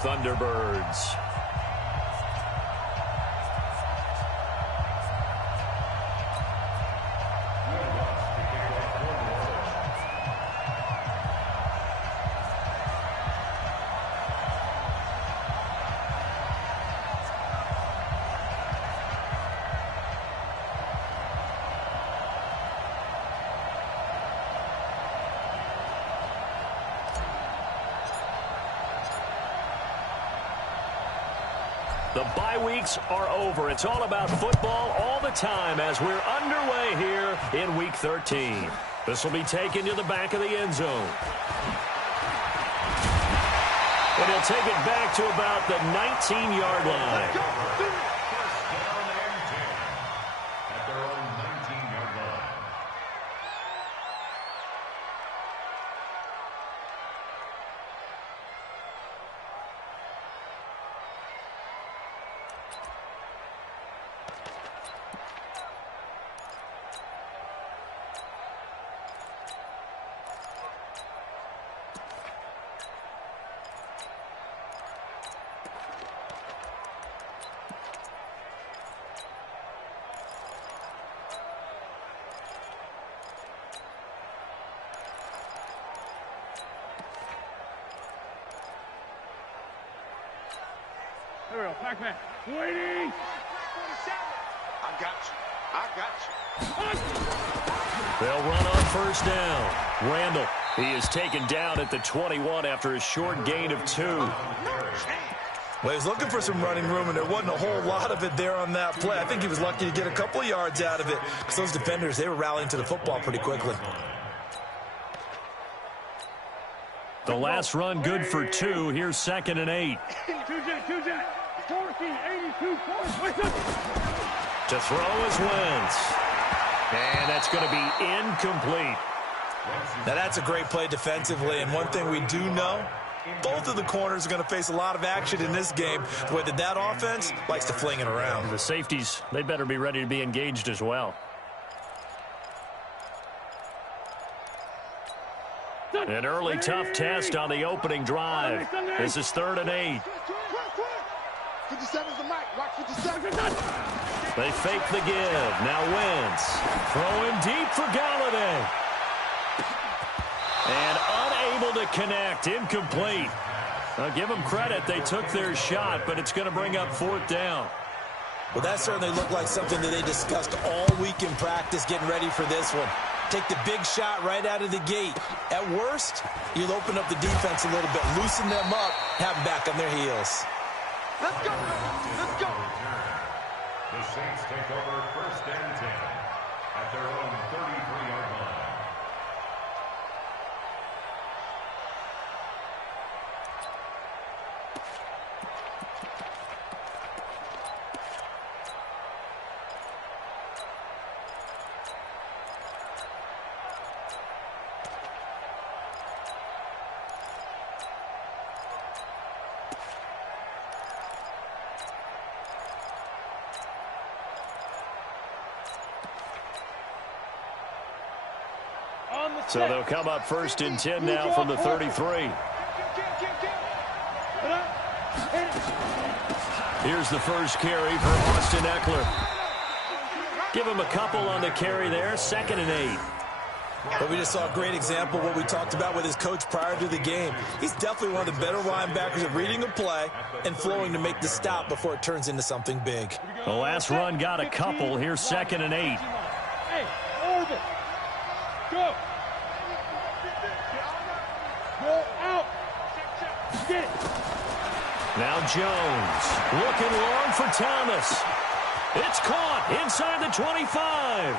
Thunderbirds. The bye weeks are over. It's all about football all the time as we're underway here in Week 13. This will be taken to the back of the end zone. And he'll take it back to about the 19-yard line. There we go. Back man. Waiting. I got you. They'll run on first down. Randall, he is taken down at the 21 after a short gain of 2. Well, he was looking for some running room, and there wasn't a whole lot of it there on that play. I think he was lucky to get a couple of yards out of it because those defenders, they were rallying to the football pretty quickly. The last run good for 2. Here's 2nd and 8. To throw is Wentz. And that's going to be incomplete. Now, that's a great play defensively, and one thing we do know, both of the corners are going to face a lot of action in this game, the way that offense likes to fling it around. The safeties, they better be ready to be engaged as well. An early tough test on the opening drive. This is 3rd and 8. 57's the mic. Watch 57. They fake the give. Now Wentz. Throwing deep for Galladay. And unable to connect. Incomplete. I'll give them credit. They took their shot, but it's going to bring up 4th down. Well, that certainly looked like something that they discussed all week in practice, getting ready for this one. Take the big shot right out of the gate. At worst, you'll open up the defense a little bit, loosen them up, have them back on their heels. Let's go. Let's go. The Saints take over 1st and 10 at their own 33-yard line. So they'll come up 1st and 10 now from the 33. Here's the first carry for Austin Eckler. Give him a couple on the carry there. 2nd and 8. But we just saw a great example of what we talked about with his coach prior to the game. He's definitely one of the better linebackers at reading a play and flowing to make the stop before it turns into something big. The last run got a couple. Here's 2nd and 8. Hey, over. Go. Go out. Get it. Now Jones looking long for Thomas. It's caught inside the 25.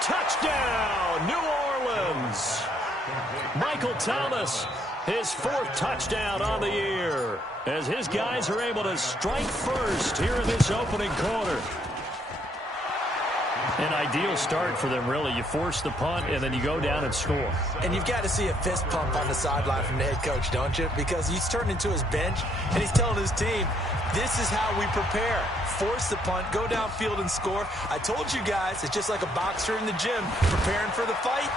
Touchdown, New Orleans. Michael Thomas, his 4th touchdown on the year, as his guys are able to strike first here in this opening quarter. An ideal start for them, really. You force the punt, and then you go down and score. And you've got to see a fist pump on the sideline from the head coach, don't you? Because he's turned into his bench, and he's telling his team, this is how we prepare. Force the punt, go downfield and score. I told you guys, it's just like a boxer in the gym preparing for the fight.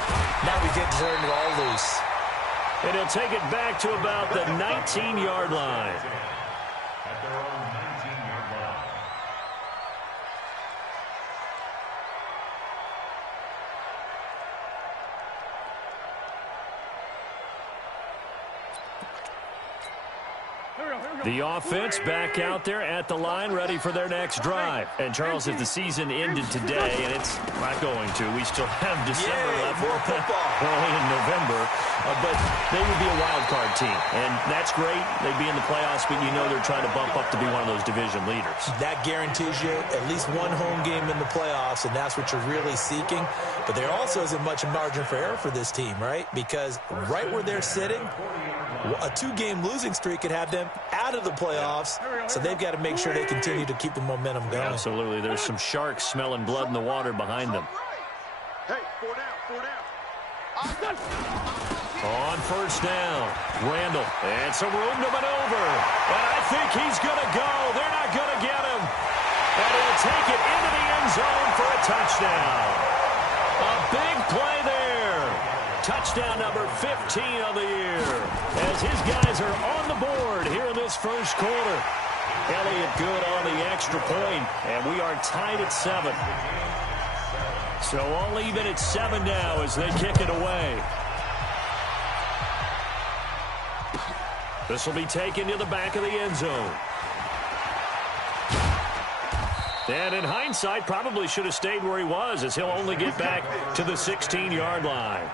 Now we get to turn it all loose. And he'll take it back to about the 19-yard line. The offense back out there at the line, ready for their next drive. And, Charles, if the season ended today, and it's not going to, we still have December left. More football. Early in November. But they would be a wild card team. And that's great. They'd be in the playoffs, but you know they're trying to bump up to be one of those division leaders. That guarantees you at least one home game in the playoffs, and that's what you're really seeking. But there also isn't much margin for error for this team, right? Because right where they're sitting, a 2-game losing streak could have them out of the playoffs, so they've got to make sure they continue to keep the momentum going. Absolutely. There's some sharks smelling blood in the water behind them. Hey, 4 down, 4 down. On first down, Randall, and some room to maneuver. And I think he's going to go. They're not going to get him. And he'll take it into the end zone for a touchdown. A big play there. Touchdown number 15 of the year. As his guys are on the board here in this first quarter. Elliott good on the extra point, and we are tied at 7. So all even at 7 now as they kick it away. This will be taken to the back of the end zone. And in hindsight, probably should have stayed where he was, as he'll only get back to the 16-yard line.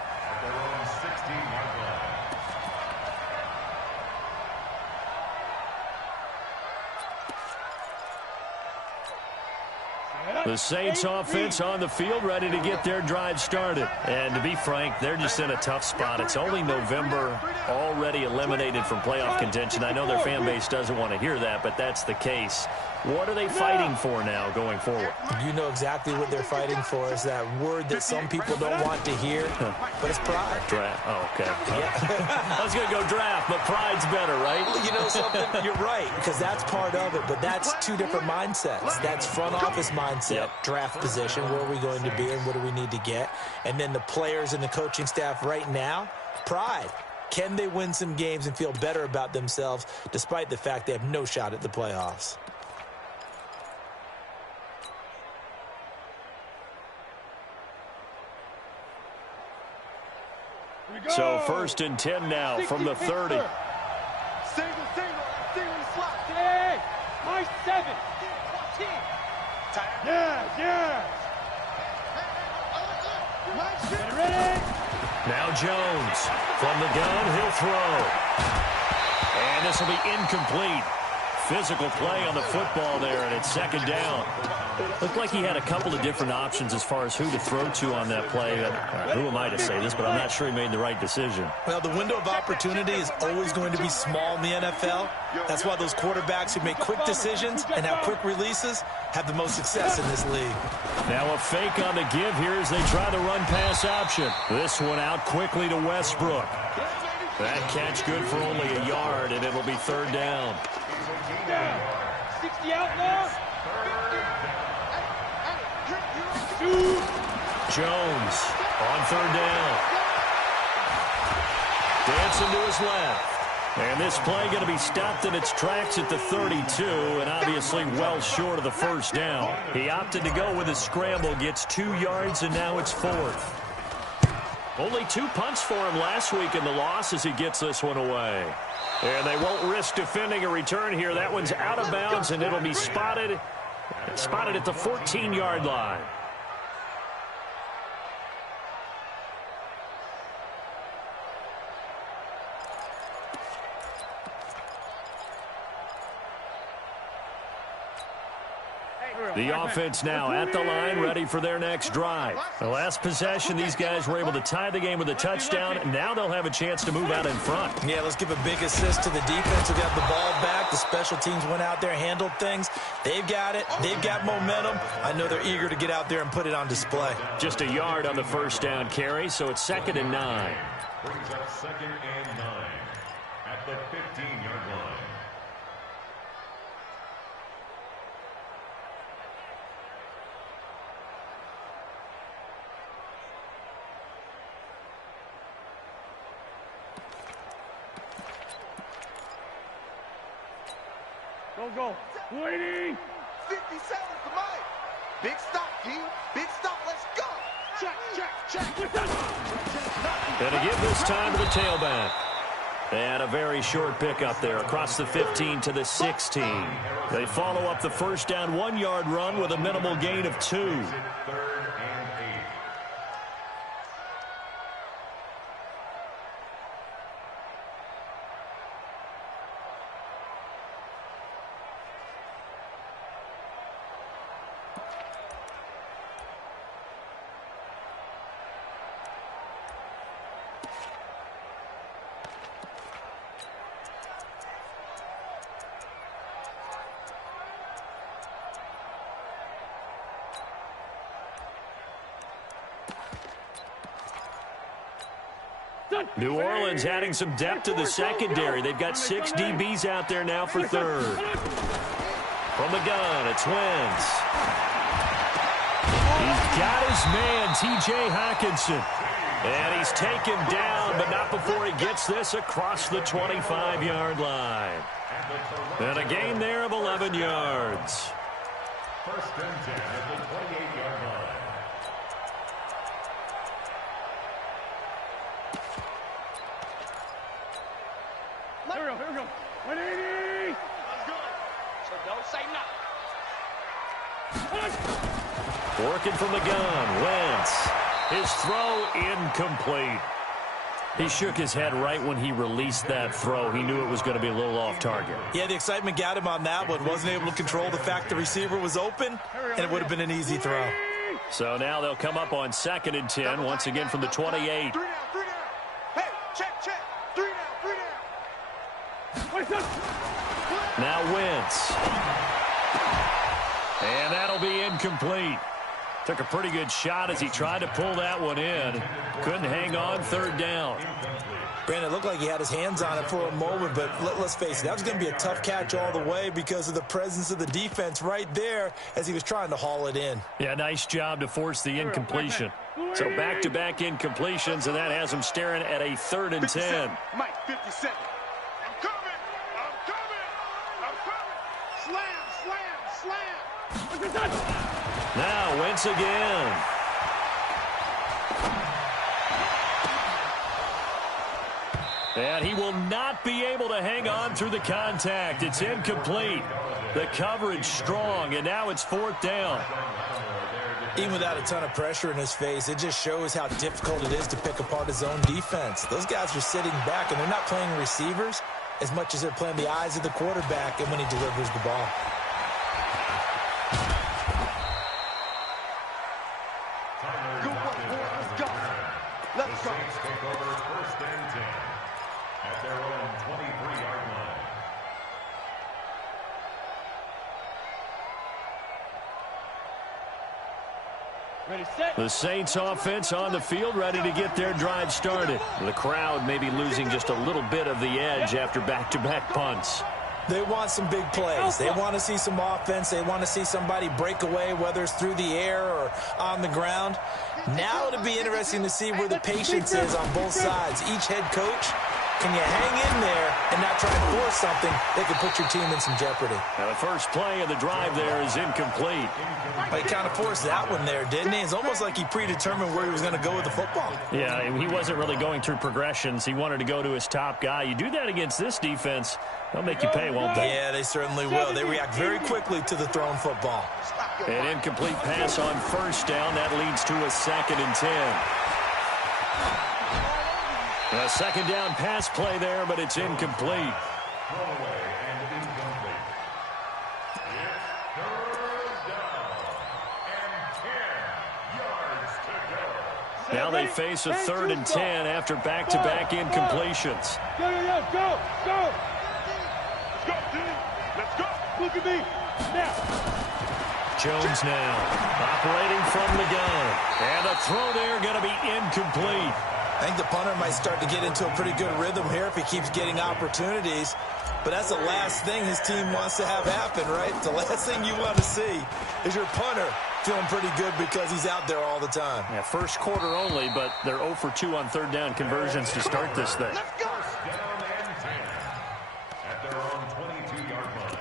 The Saints offense on the field, ready to get their drive started. And to be frank, they're just in a tough spot. It's only November, already eliminated from playoff contention. I know their fan base doesn't want to hear that, but that's the case. What are they fighting for now going forward? You know exactly what they're fighting for. Is that word that some people don't want to hear, but it's pride. Draft. Oh, okay. I was going to go draft, but pride's better, right? You know something? You're right, because that's part of it, but that's two different mindsets. That's front office mindset, draft position, where are we going to be and what do we need to get? And then the players and the coaching staff right now, pride. Can they win some games and feel better about themselves despite the fact they have no shot at the playoffs? So 1st and 10 now from the 30. Single slot. Hey, my 7. Yeah. Get ready. Now Jones from the gun, he'll throw. And this will be incomplete. Physical play on the football there, and it's 2nd down. Looked like he had a couple of different options as far as who to throw to on that play. Who am I to say this, but I'm not sure he made the right decision. Well, the window of opportunity is always going to be small in the NFL. That's why those quarterbacks who make quick decisions and have quick releases have the most success in this league. Now a fake on the give here as they try the run-pass option. This one out quickly to Westbrook. That catch good for only a yard, and it'll be 3rd down. 60 outlaw. Jones on 3rd down. Dancing to his left. And this play going to be stopped in its tracks at the 32, and obviously well short of the 1st down. He opted to go with a scramble, gets 2 yards, and now it's 4th. Only 2 punts for him last week in the loss as he gets this one away. And they won't risk defending a return here. That one's out of bounds, and it'll be spotted at the 14-yard line. The offense now at the line, ready for their next drive. The last possession, these guys were able to tie the game with a touchdown. Now they'll have a chance to move out in front. Yeah, let's give a big assist to the defense who got the ball back. The special teams went out there, handled things. They've got it. They've got momentum. I know they're eager to get out there and put it on display. Just a yard on the 1st down carry, so it's 2nd and 9. Brings up 2nd and 9 at the 15-yard line. Go. Waiting. 57 for Mike. Big stop, G. Big stop. Let's go. Check. And a give this time to the tailback. And a very short pickup there across the 15 to the 16. They follow up the first down 1-yard run with a minimal gain of 2. Third and 8. New Orleans adding some depth to the secondary. They've got 6 DBs out there now for third. From the gun, it's Wentz. He's got his man, T.J. Hockenson. And he's taken down, but not before he gets this across the 25-yard line. And a gain there of 11 yards. First and 10 at the 28-yard line. Here we go. 180. Let's go. So don't say nothing. Working from the gun, Wentz. His throw incomplete. He shook his head right when he released that throw. He knew it was going to be a little off target. Yeah, the excitement got him on that one. Wasn't able to control the fact the receiver was open, and it would have been an easy throw. So now they'll come up on 2nd and 10, once again from the 28. 3 down, 3 down. Hey, check. 3 down. Now Wentz. And that'll be incomplete. Took a pretty good shot as he tried to pull that one in. Couldn't hang on 3rd down. Brandon, it looked like he had his hands on it for a moment, but let's face it, that was going to be a tough catch all the way because of the presence of the defense right there as he was trying to haul it in. Yeah, nice job to force the incompletion. So back-to-back incompletions, and that has him staring at a 3rd and 10. Mike, 57. I'm coming. Slam. Now Wentz again. And he will not be able to hang on through the contact. It's incomplete. The coverage strong, and now it's 4th down. Even without a ton of pressure in his face, it just shows how difficult it is to pick apart his own defense. Those guys are sitting back, and they're not playing receivers as much as they're playing the eyes of the quarterback and when he delivers the ball. Let's go. Saints take over first and 10 at their own 23-yard line. Ready, set. The Saints offense on the field, ready to get their drive started. The crowd may be losing just a little bit of the edge after back-to-back punts. They want some big plays. They want to see some offense. They want to see somebody break away, whether it's through the air or on the ground. Now it'll be interesting to see where the patience is on both sides. Each head coach, can you hang in there and not try and force something that could put your team in some jeopardy? Now the first play of the drive there is incomplete. He kind of forced that one there, didn't he? It's almost like he predetermined where he was going to go with the football. Yeah, he wasn't really going through progressions. He wanted to go to his top guy. You do that against this defense, they'll make you pay, won't they? Yeah, they certainly will. They react very quickly to the thrown football. An incomplete pass on first down. That leads to a 2nd and 10. A 2nd down pass play there, but it's incomplete. Throwaway and incomplete. It's 3rd down and 10 yards to go. Now they face a 3rd and 10 after back-to-back incompletions. Go. Let's go, team. Let's go. Look at me. Now. Jones now operating from the gun. And a throw there going to be incomplete. I think the punter might start to get into a pretty good rhythm here if he keeps getting opportunities. But that's the last thing his team wants to have happen, right? The last thing you want to see is your punter feeling pretty good because he's out there all the time. Yeah, first quarter only, but they're 0 for 2 on 3rd down conversions to start this thing. Let's go. First down and 10 at their own 22-yard line.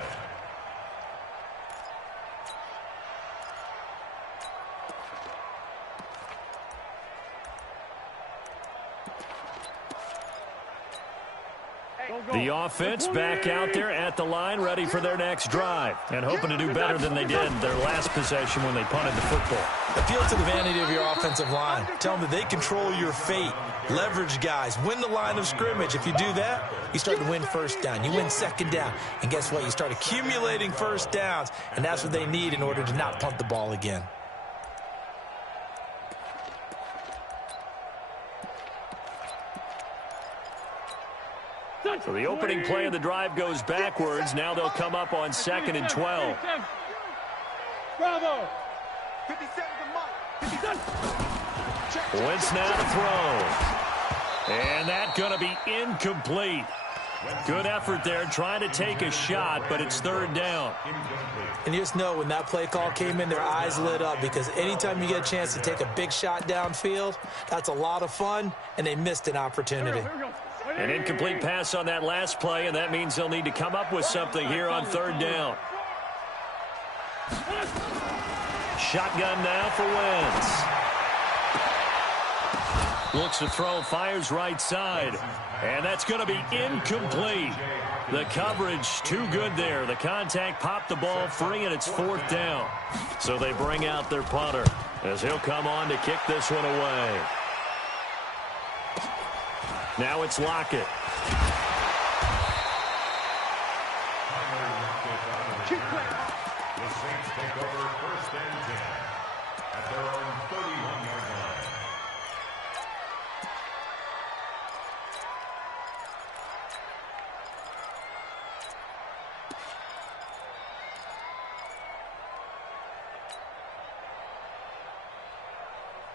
The offense back out there at the line, ready for their next drive, and hoping to do better than they did their last possession when they punted the football. Appeal to the vanity of your offensive line. Tell them that they control your fate. Leverage guys. Win the line of scrimmage. If you do that, you start to win first down. You win second down. And guess what? You start accumulating first downs, and that's what they need in order to not punt the ball again. So the opening play of the drive goes backwards. Now they'll come up on 2nd and 12. Bravo. 57 to Mike. Wentz now to throw. And that's going to be incomplete. Good effort there trying to take a shot, but it's 3rd down. And you just know when that play call came in, their eyes lit up, because anytime you get a chance to take a big shot downfield, that's a lot of fun, and they missed an opportunity. An incomplete pass on that last play, and that means they'll need to come up with something here on 3rd down. Shotgun now for Wentz. Looks to throw, fires right side, and that's going to be incomplete. The coverage too good there. The contact popped the ball free, and it's 4th down. So they bring out their punter as he'll come on to kick this one away. Now it's Lockett. The Saints take over 1st and 10 at their own 31-yard line.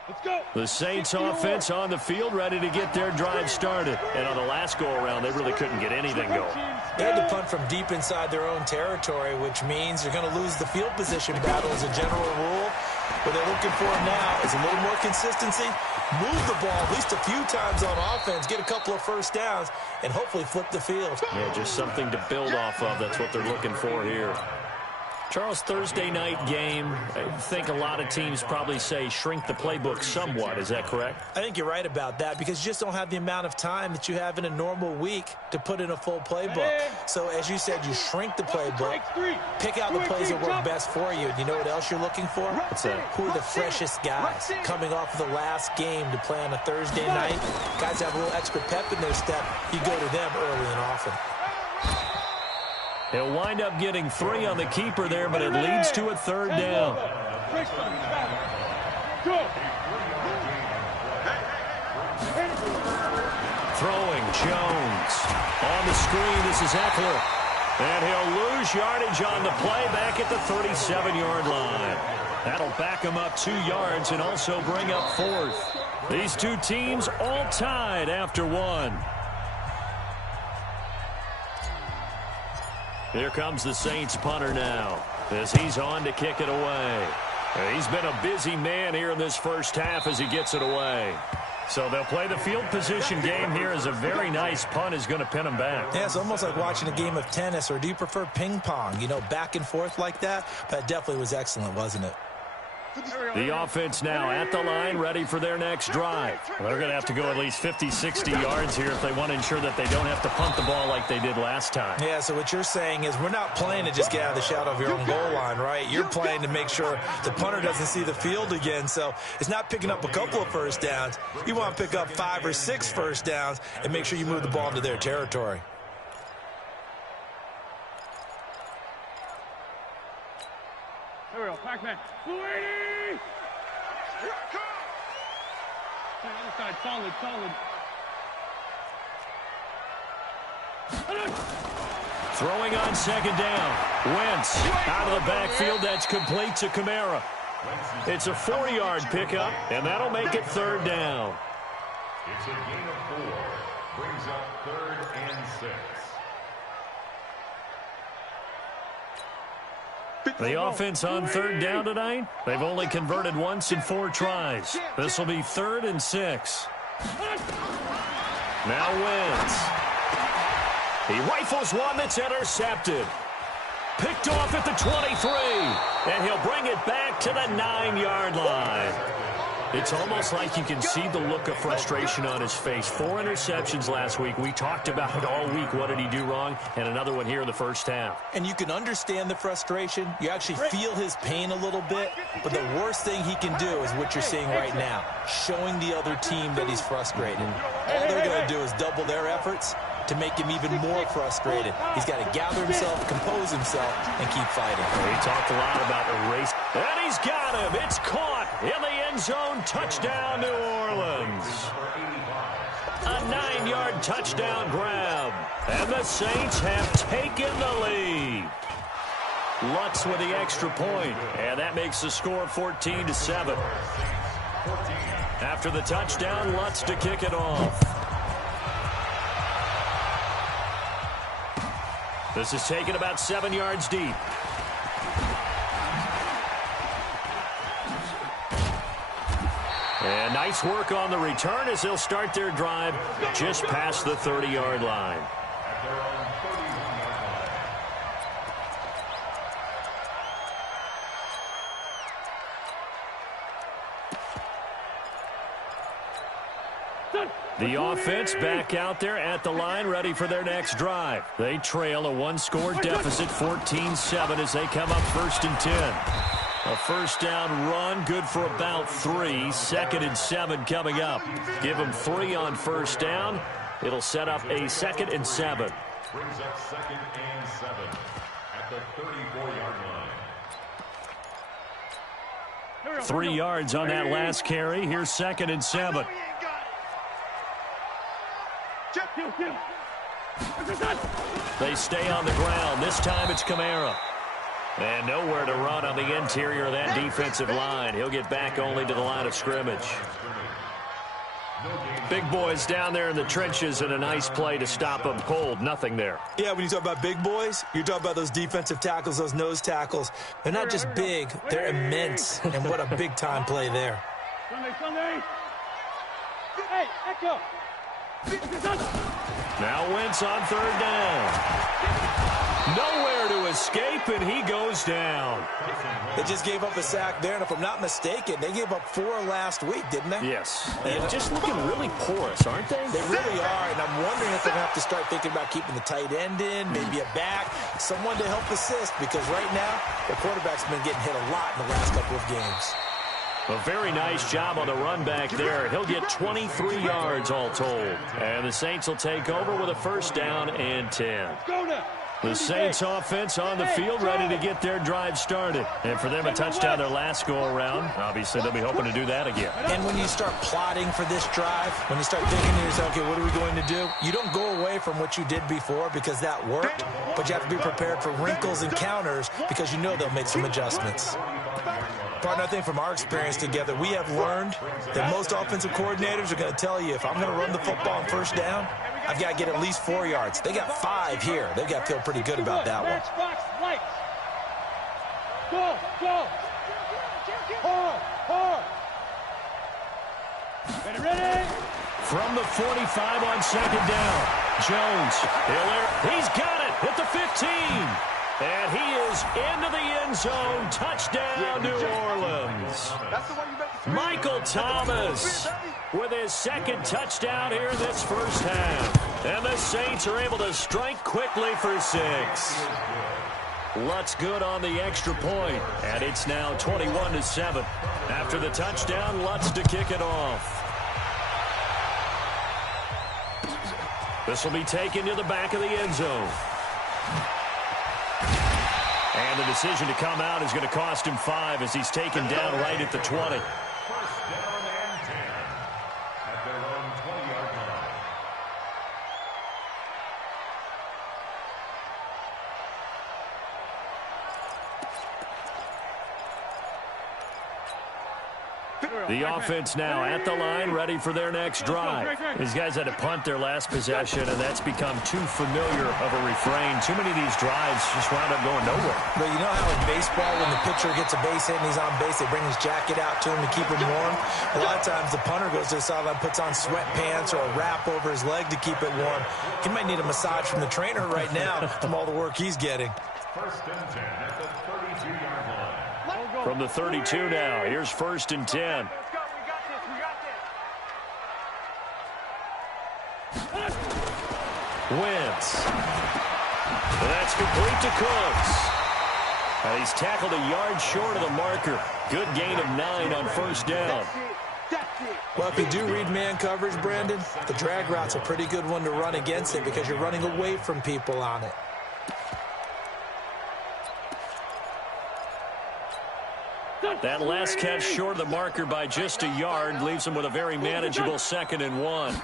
Let's go. The Saints offense on the field, ready to get their drive started. And on the last go-around, they really couldn't get anything going. They had to punt from deep inside their own territory, which means you're going to lose the field position battle as a general rule. What they're looking for now is a little more consistency, move the ball at least a few times on offense, get a couple of first downs, and hopefully flip the field. Yeah, just something to build off of. That's what they're looking for here. Charles, Thursday night game, I think a lot of teams probably say shrink the playbook somewhat. Is that correct? I think you're right about that, because you just don't have the amount of time that you have in a normal week to put in a full playbook. So as you said, you shrink the playbook, pick out the plays that work best for you. And you know what else you're looking for? What's that? Who are the freshest guys coming off of the last game to play on a Thursday night? Guys have a little extra pep in their step. You go to them early and often. He'll wind up getting 3 on the keeper there, but it leads to a 3rd down. Throwing, Jones. On the screen, this is Eckler. And he'll lose yardage on the play back at the 37-yard line. That'll back him up 2 yards and also bring up 4th. These two teams all tied after 1. Here comes the Saints punter now as he's on to kick it away. He's been a busy man here in this first half as he gets it away. So they'll play the field position game here as a very nice punt is going to pin them back. Yeah, it's almost like watching a game of tennis, or do you prefer ping pong? You know, back and forth like that? That definitely was excellent, wasn't it? The offense now at the line, ready for their next drive. Well, they're going to have to go at least 50, 60 yards here if they want to ensure that they don't have to punt the ball like they did last time. Yeah, so what you're saying is we're not playing to just get out of the shadow of your own goal line, right? You're playing to make sure the punter doesn't see the field again. So it's not picking up a couple of first downs. You want to pick up 5 or 6 first downs and make sure you move the ball into their territory. Here we go. Pac-Man. Louis! Other side. Solid, solid. Throwing on 2nd down. Wentz out of the backfield. That's complete to Kamara. It's a 4-yard pickup, and that'll make it 3rd down. It's a gain of 4. Brings up 3rd and 6. The offense on 3rd down tonight, they've only converted once in 4 tries. This will be 3rd and 6. Now Wentz. He rifles one that's intercepted. Picked off at the 23. And he'll bring it back to the 9-yard line. It's almost like you can see the look of frustration on his face. 4 interceptions last week. We talked about it all week. What did he do wrong? And another one here in the first half. And you can understand the frustration. You actually feel his pain a little bit. But the worst thing he can do is what you're seeing right now, showing the other team that he's frustrated. All they're going to do is double their efforts to make him even more frustrated. He's got to gather himself, compose himself, and keep fighting. We talked a lot about a race. And he's got him. It's caught in the end zone. Touchdown, New Orleans. A 9-yard touchdown grab. And the Saints have taken the lead. Lutz with the extra point. And that makes the score 14-7. After the touchdown, Lutz to kick it off. This is taken about 7 yards deep. And nice work on the return as they'll start their drive just past the 30-yard line. The offense back out there at the line, ready for their next drive. They trail a 1-score deficit, 14-7, as they come up 1st and 10. A first down run, good for about 3. 2nd and 7 coming up. Give them 3 on first down. It'll set up a 2nd and 7. Brings up 2nd and 7 at the 34-yard line. 3 yards on that last carry. Here's 2nd and 7. They stay on the ground. This time it's Kamara. And nowhere to run on the interior of that defensive line. He'll get back only to the line of scrimmage. Big boys down there in the trenches, and a nice play to stop them cold. Nothing there. Yeah, when you talk about big boys, you're talking about those defensive tackles, those nose tackles. They're not just big, they're immense. And what a big-time play there. Sunday. Hey, Echo. Now Wentz on 3rd down. Nowhere to escape, and he goes down. They just gave up a sack there, and if I'm not mistaken, they gave up 4 last week, didn't they? Yes. And just looking really porous, aren't they? They really are, and I'm wondering if they're going to have to start thinking about keeping the tight end in, maybe a back, someone to help assist, because right now, the quarterback's been getting hit a lot in the last couple of games. A very nice job on the run back there. He'll get 23 yards all told. And the Saints will take over with a first down and 10. The Saints offense on the field, ready to get their drive started. And for them, a touchdown their last go-around. Obviously, they'll be hoping to do that again. And when you start plotting for this drive, when you start thinking to yourself, okay, what are we going to do? You don't go away from what you did before because that worked, but you have to be prepared for wrinkles and counters because you know they'll make some adjustments. Partner, I think from our experience together, we have learned that most offensive coordinators are going to tell you, if I'm going to run the football on first down, I've got to get at least 4 yards. They got 5 here. They've got to feel pretty good about that one. Go. Hard. Ready. From the 45 on 2nd down. Jones. He's got it at the 15. And he is into the end zone. Touchdown, New Orleans. Michael Thomas with his 2nd touchdown here in this first half. And the Saints are able to strike quickly for 6. Lutz good on the extra point. And it's now 21-7. After the touchdown, Lutz to kick it off. This will be taken to the back of the end zone. And the decision to come out is going to cost him 5 as he's taken down right at the 20. First down and 10 at their own 20-yard line. The offense now at the line, ready for their next drive. These guys had to punt their last possession, and that's become too familiar of a refrain. Too many of these drives just wound up going nowhere. But you know how in baseball, when the pitcher gets a base hit and he's on base, they bring his jacket out to him to keep him warm? A lot of times the punter goes to the sideline, puts on sweatpants or a wrap over his leg to keep it warm. He might need a massage from the trainer right now from all the work he's getting. First and 10 at the 32-yard line. From the 32 now, here's 1st and 10. Wentz. And that's complete to Cooks. He's tackled a yard short of the marker. Good gain of 9 on first down. Well, if you do read man coverage, Brandon, the drag route's a pretty good one to run against it because you're running away from people on it. That last catch short of the marker by just a yard leaves him with a very manageable 2nd and 1.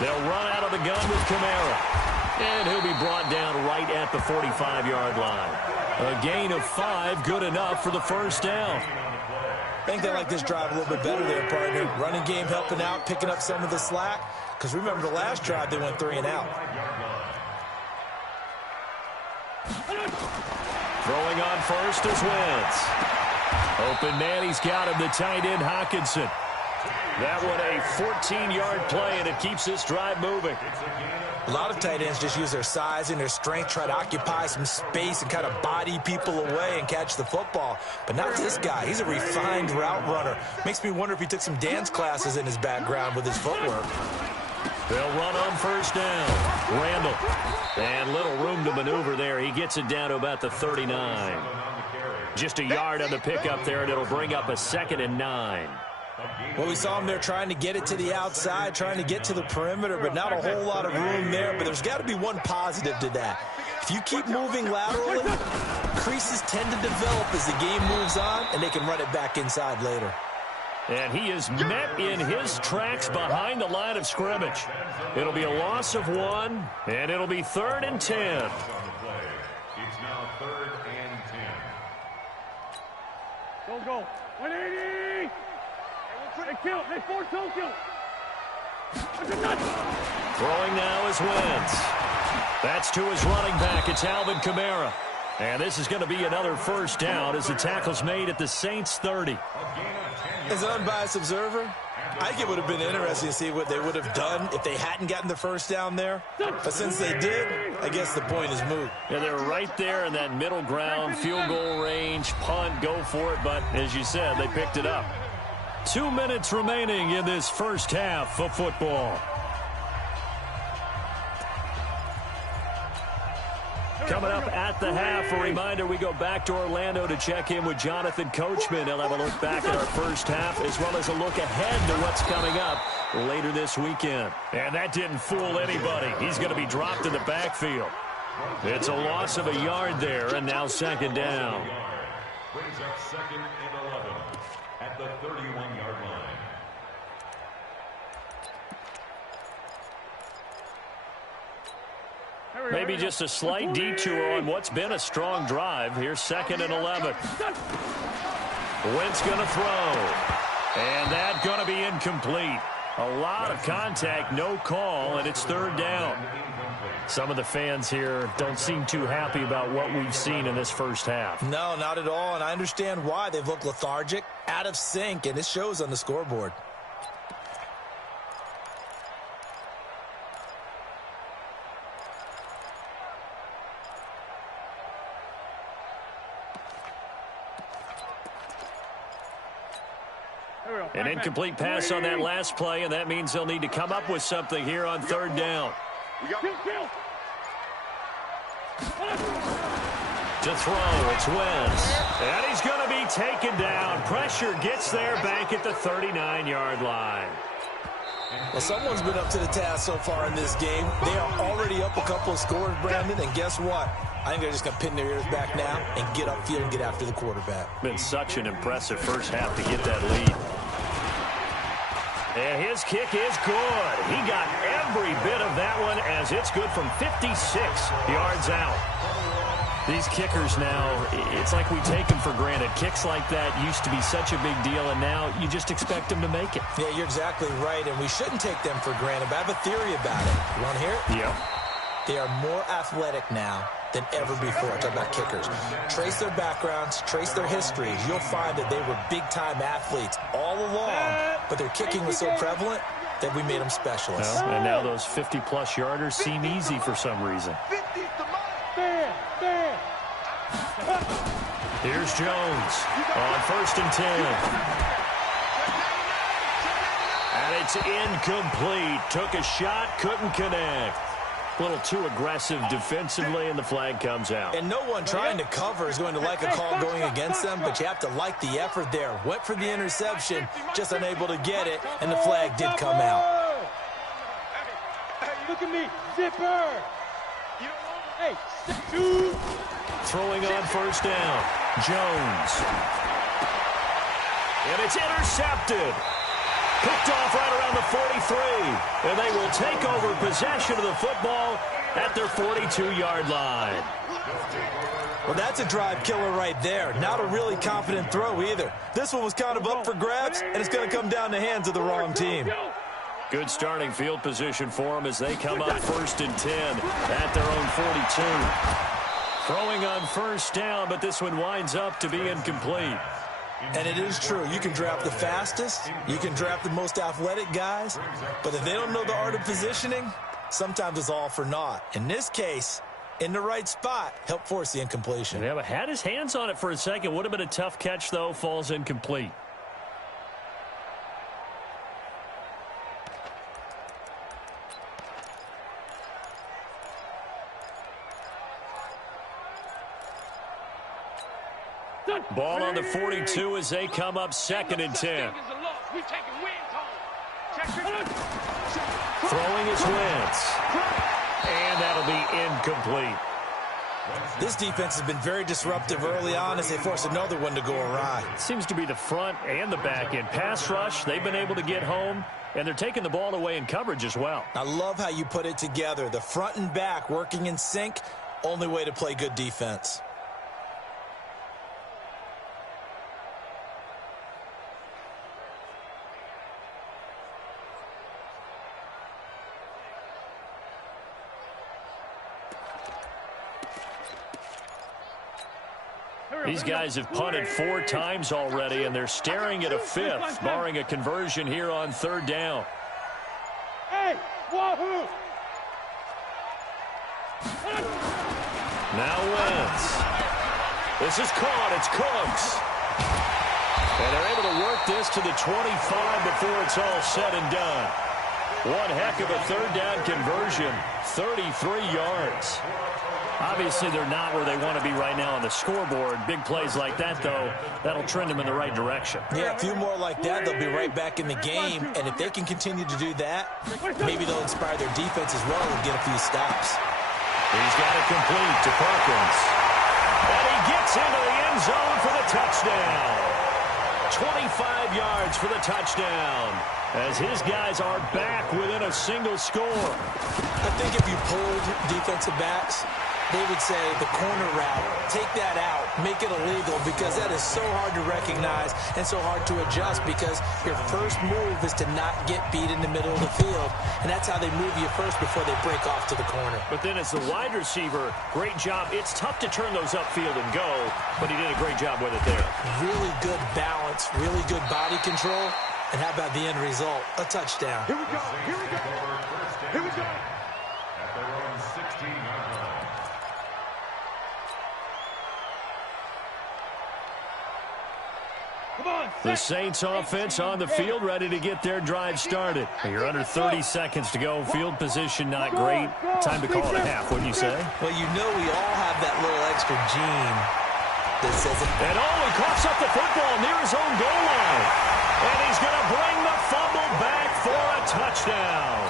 They'll run out of the gun with Kamara. And he'll be brought down right at the 45-yard line. A gain of 5, good enough for the first down. I think they like this drive a little bit better there, partner. Running game helping out, picking up some of the slack. Because remember the last drive, they went 3 and out. Throwing on first is Wentz. Open man, he's got him, the tight end Hockenson. That one a 14-yard play, and it keeps this drive moving. A lot of tight ends just use their size and their strength, try to occupy some space and kind of body people away and catch the football. But not this guy. He's a refined route runner. Makes me wonder if he took some dance classes in his background with his footwork. They'll run on first down. Randall. And little room to maneuver there. He gets it down to about the 39. Just a yard on the pickup there, and it'll bring up a 2nd and 9. Well, we saw him there trying to get it to the outside, trying to get to the perimeter, but not a whole lot of room there. But there's got to be one positive to that. If you keep moving laterally, creases tend to develop as the game moves on, and they can run it back inside later. And he is met in his tracks behind the line of scrimmage. It'll be a loss of 1, and it'll be 3rd and 10. It's now 3rd and 10. Go. 180. Hey, kill. Hey, force, don't kill. Throwing now is Wentz. That's to his running back. It's Alvin Kamara. And this is going to be another first down as the tackle's made at the Saints' 30. As an unbiased observer, I think it would have been interesting to see what they would have done if they hadn't gotten the first down there. But since they did, I guess the point is moot. Yeah, they're right there in that middle ground, field goal range, punt, go for it. But as you said, they picked it up. 2 minutes remaining in this first half of football. Coming up at the half, a reminder, we go back to Orlando to check in with Jonathan Coachman. He'll have a look back at our first half as well as a look ahead to what's coming up later this weekend. And that didn't fool anybody. He's going to be dropped in the backfield. It's a loss of a yard there, and now 2nd down. Brings up 2nd and 11 at the 31-yard line. Maybe just a slight detour on what's been a strong drive. Here's 2nd and 11. Wentz going to throw. And that's going to be incomplete. A lot of contact, no call, and it's 3rd down. Some of the fans here don't seem too happy about what we've seen in this first half. No, not at all, and I understand why. They've looked lethargic, out of sync, and it shows on the scoreboard. An incomplete pass on that last play, and that means they'll need to come up with something here on 3rd down. To throw, it's Wentz. And he's going to be taken down. Pressure gets there back at the 39-yard line. Well, someone's been up to the task so far in this game. They are already up a couple of scores, Brandon, and guess what? I think they're just going to pin their ears back now and get upfield and get after the quarterback. Been such an impressive first half to get that lead. And his kick is good. He got every bit of that one as it's good from 56 yards out. These kickers now, it's like we take them for granted. Kicks like that used to be such a big deal, and now you just expect them to make it. Yeah, you're exactly right, and we shouldn't take them for granted, but I have a theory about it. You want to hear it? Yeah. They are more athletic now than ever before. Talk about kickers. Trace their backgrounds, trace their histories. You'll find that they were big-time athletes all along, but their kicking was so prevalent that we made them specialists. Well, and now those 50-plus yarders seem easy for some reason. Here's Jones on 1st and 10. And it's incomplete. Took a shot, couldn't connect. A little too aggressive defensively, and the flag comes out. And no one trying to cover is going to like a call going against them, but you have to like the effort there. Went for the interception, just unable to get it, and the flag did come out. Hey, look at me, zipper. Hey, two. Throwing on first down, Jones. And it's intercepted. Picked off right around the 43. And they will take over possession of the football at their 42-yard line. Well, that's a drive killer right there. Not a really confident throw either. This one was kind of up for grabs, and it's going to come down the hands of the wrong team. Good starting field position for them as they come up first and 10 at their own 42. Throwing on first down, but this one winds up to be incomplete. And it is true. You can draft the fastest. You can draft the most athletic guys. But if they don't know the art of positioning, sometimes it's all for naught. In this case, in the right spot, help force the incompletion. Yeah, but had his hands on it for a second. Would have been a tough catch, though. Falls incomplete. Ball on the 42 as they come up second and 10. Throwing his Wentz. And that'll be incomplete. This defense has been very disruptive early on as they force another one to go awry. Seems to be the front and the back end. Pass rush, they've been able to get home, and they're taking the ball away in coverage as well. I love how you put it together. The front and back working in sync, only way to play good defense. These guys have punted 4 times already, and they're staring at a 5th, barring a conversion here on third down. Hey, wahoo! Now Wentz. This is caught. It's Cooks. And they're able to work this to the 25 before it's all said and done. One heck of a third down conversion, 33 yards. Obviously, they're not where they want to be right now on the scoreboard. Big plays like that, though, that'll trend them in the right direction. Yeah, a few more like that, they'll be right back in the game. And if they can continue to do that, maybe they'll inspire their defense as well and get a few stops. He's got it complete to Perkins. And he gets into the end zone for the touchdown. 25 yards for the touchdown as his guys are back within a single score. I think if you pulled defensive backs, they would say the corner route, take that out, make it illegal, because that is so hard to recognize and so hard to adjust, because your first move is to not get beat in the middle of the field, and that's how they move you first before they break off to the corner. But then as the wide receiver, great job. It's tough to turn those upfield and go, but he did a great job with it there. Really good balance, really good body control, and how about the end result? A touchdown. Here we go, here we go, here we go. At their own 16-yard line. The Saints offense on the field, ready to get their drive started. You're under 30 seconds to go. Field position not great. Time to call it a half, wouldn't you say? Well, you know we all have that little extra gene that says it. And he coughs up the football near his own goal line. And he's going to bring the fumble back for a touchdown.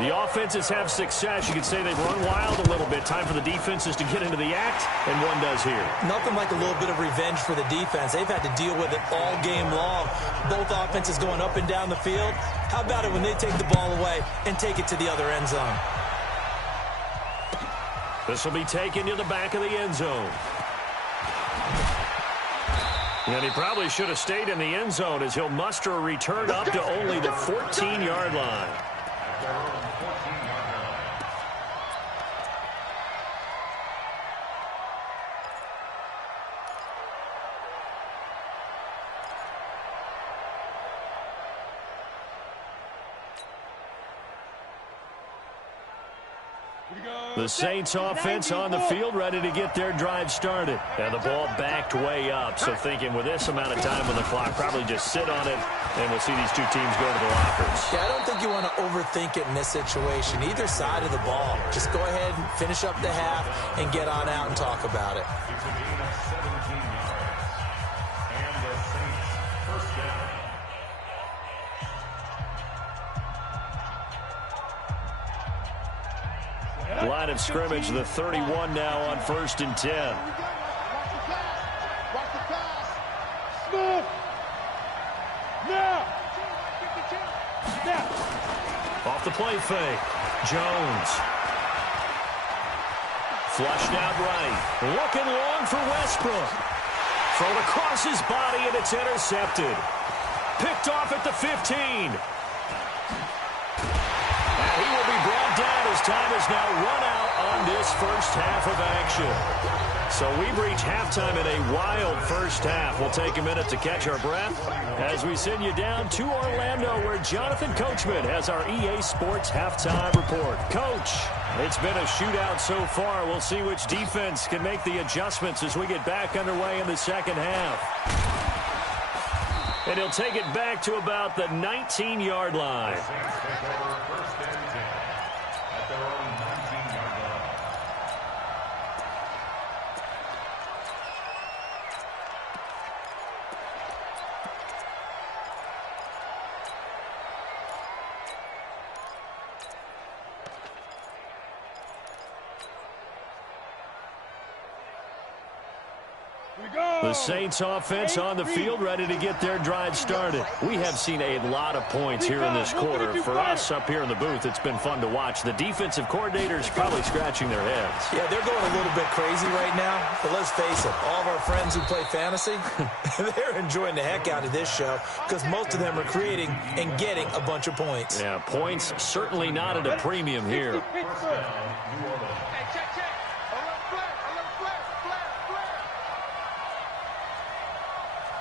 The offenses have success. You could say they've run wild a little bit. Time for the defenses to get into the act, and one does here. Nothing like a little bit of revenge for the defense. They've had to deal with it all game long. Both offenses going up and down the field. How about it when they take the ball away and take it to the other end zone? This will be taken to the back of the end zone. And he probably should have stayed in the end zone as he'll muster a return up to only the 14-yard line. Here we go. The Saints offense on the field, ready to get their drive started. And the ball backed way up, so thinking with this amount of time on the clock, probably just sit on it, and we'll see these two teams go to the lockers. Yeah, I don't think you want to overthink it in this situation, either side of the ball. Just go ahead and finish up the half and get on out and talk about it. It's a gain of 17 yards. And the Saints first down. Line of scrimmage, the 31 now on 1st and 10. Watch the pass. Smith. Now. Now. Off the play fake. Jones. Flushed out right. Looking long for Westbrook. Thrown across his body, and it's intercepted. Picked off at the 15. He will be brought down as time is now run out on this first half of action. So we've reached halftime in a wild first half. We'll take a minute to catch our breath as we send you down to Orlando, where Jonathan Coachman has our EA Sports halftime report. Coach, it's been a shootout so far. We'll see which defense can make the adjustments as we get back underway in the second half. And he'll take it back to about the 19-yard line. Saints take over 1st and 10 at their own 19-yard line. The Saints offense on the field, ready to get their drive started. We have seen a lot of points here in this quarter. For us up here in the booth, it's been fun to watch. The defensive coordinators probably scratching their heads. Yeah, they're going a little bit crazy right now, but let's face it, all of our friends who play fantasy, they're enjoying the heck out of this show because most of them are creating and getting a bunch of points. Yeah, points certainly not at a premium here. Hey, check. A little flare.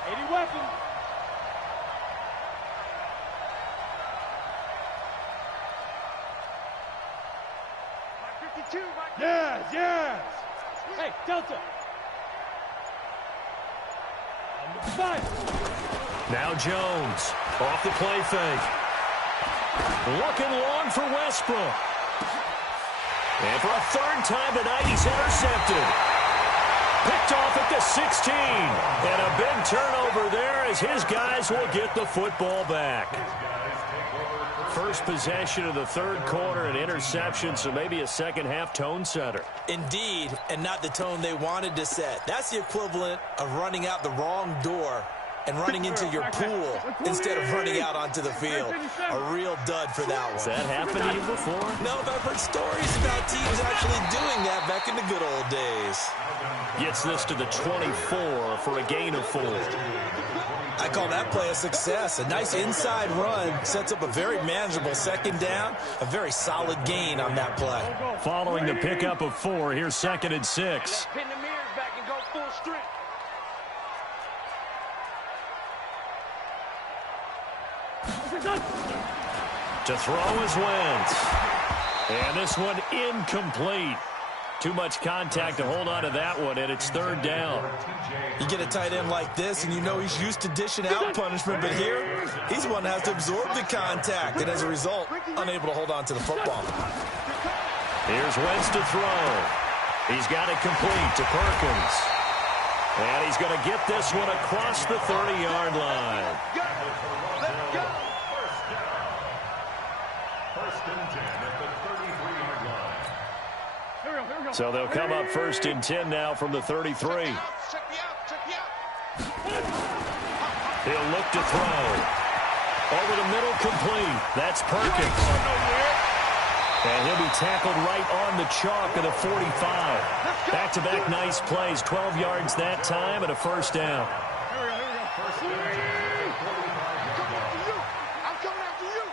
80 weapons. Yes. Hey, Delta. Now Jones off the play fake. Looking long for Westbrook. And for a third time tonight, he's intercepted. Picked off at the 16. And a big turnover there as his guys will get the football back. First possession of the third quarter, an interception, so maybe a second-half tone setter. Indeed, and not the tone they wanted to set. That's the equivalent of running out the wrong door and running into your pool instead of running out onto the field. A real dud for that one. Has that happened to you before? No, but I've heard stories about teams actually doing that back in the good old days. Gets this to the 24 for a gain of 4. I call that play a success. A nice inside run sets up a very manageable second down. A very solid gain on that play. Following the pickup of 4, here's 2nd and 6. Pin the mirrors back and go full strength. To throw is Wentz. And this one incomplete. Too much contact to hold on to that one, and it's 3rd down. You get a tight end like this, and you know he's used to dishing out punishment, but here, he's the one that has to absorb the contact, and as a result, unable to hold on to the football. Here's Wentz to throw. He's got it complete to Perkins. And he's going to get this one across the 30-yard line. Let's go. First and 10 at the 33-yard line. So they'll come up 1st and 10 now from the 33. Check me out. He'll look to throw. Over the middle, complete. That's Perkins. And he'll be tackled right on the chalk of the 45. Back-to-back nice plays. 12 yards that time and a 1st down. First and 10 at the 45-yard line. I'm coming after you.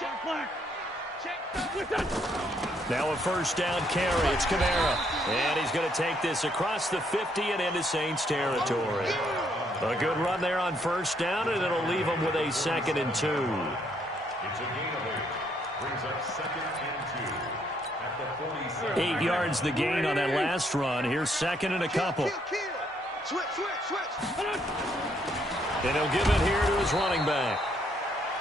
Check flag. Now a 1st down carry. It's Kamara. And he's going to take this across the 50 and into Saints territory. A good run there on 1st down, and it'll leave them with a 2nd and 2. It's a gain of 8. Brings up 2nd and 2 at the 47. 8 yards the gain on that last run. Here's 2nd and a couple. Switch. And he'll give it here to his running back.